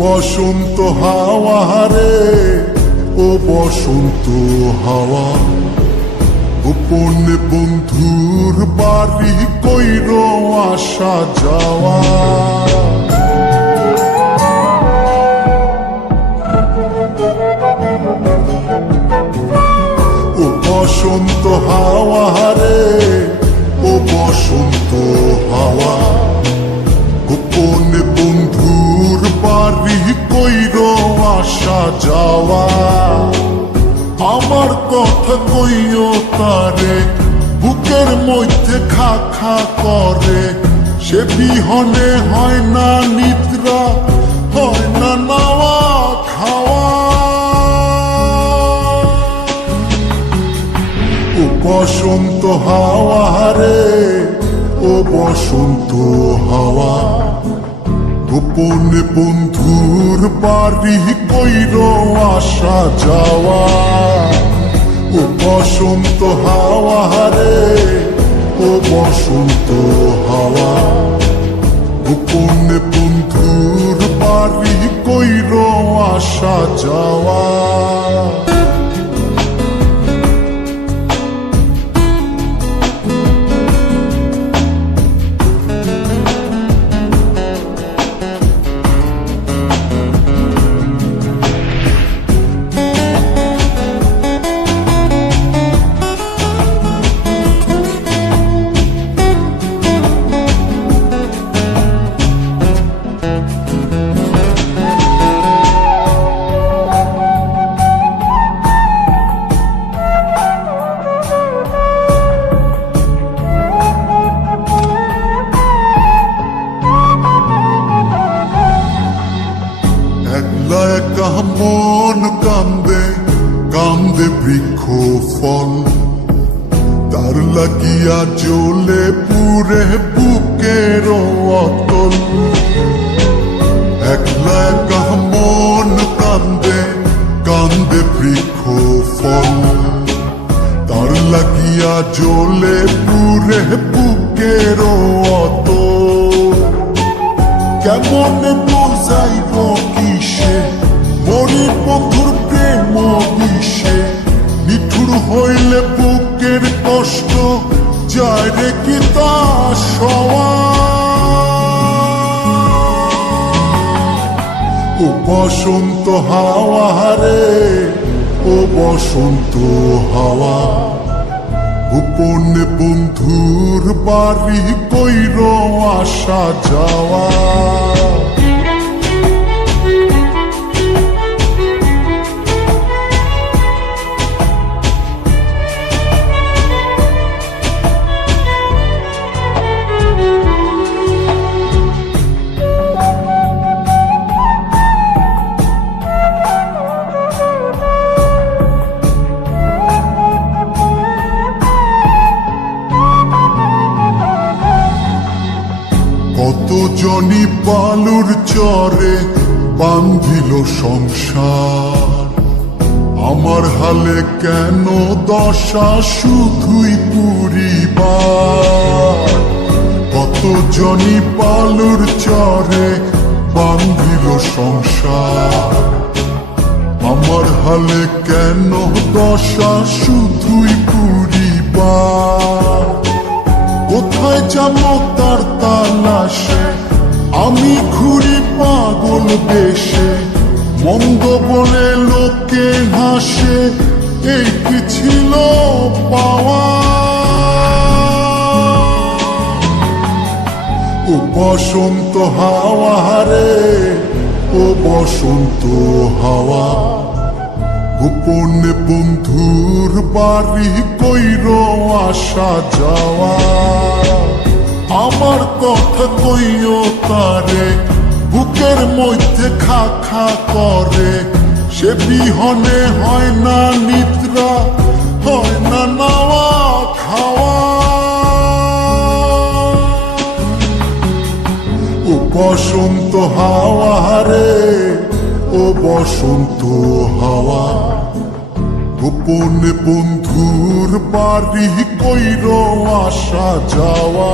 বসন্ত হাওয়া রে, ও বসন্ত হাওয়া, গোপনে বন্ধুর বাড়ি কইর আসা যাওয়া। ও বসন্ত হাওয়া রে, ও বসন্ত হাওয়া, গোপনে বন্ধুর বাড়ি কইর আসা যাওয়া। আমার কথা কইও তারে, বুকের মধ্যে খা খা করে, সে বিহনে হয় না নিদ্রা, হয় না নাওয়া খাওয়া। ও বসন্ত হাওয়া রে, ও বসন্ত হাওয়া, গোপনে বন্ধুর বাড়ি কইর আসা যাওয়া। ও বসন্ত হাওয়া রে, ও বসন্ত হাওয়া, গোপনে বন্ধুর বাড়ি কইর আসা যাওয়া। একা মন কান্দে, কান্দে বৃক্ষ ফল, তার লাগিয়া জ্বলে পুরে বুকের অতল। একলা একা মন কান্দে, কান্দে বৃক্ষ ফল, তার লাগিয়া জ্বলে পুরে বুকের অতল। কেমন বুঝাইব কিসে মরির বন্ধুর প্রেম বিষে, নিঠুর হইলে বুকের কষ্ট যায় রে কি তা সওয়া। ও বসন্ত হাওয়া রে, ও বসন্ত হাওয়া, গোপনে বন্ধুর বাড়ি কইর আসা যাওয়া। কত জনি বালুর চরে বান্ধিল সংসার, আমার হালে কেন দশা শুধুই পুরিবার। কত জনি বালুর চরে বান্ধিল সংসার, আমার হালে কেন দশা শুধুই পুরিবার। কোথায় যাবো তার তালাশে, আমি ঘুরি পাগল বেশে, মন্দ বলে লোকে হাসে, এই কি ছিল পাওয়া। ও বসন্ত হাওয়া রে, ও বসন্ত হাওয়া, গোপনে বন্ধুর বাড়ি কইর আসা যাওয়া। আমার কথা কইও তারে, বুকের মধ্যে খা খা করে, সে বিহনে হয় না নিদ্রা, হয় না নাওয়া খাওয়া। ও বসন্ত হাওয়া রে, ও বসন্ত হাওয়া, গোপনে বন্ধুর বাড়ি কইর আসা যাওয়া।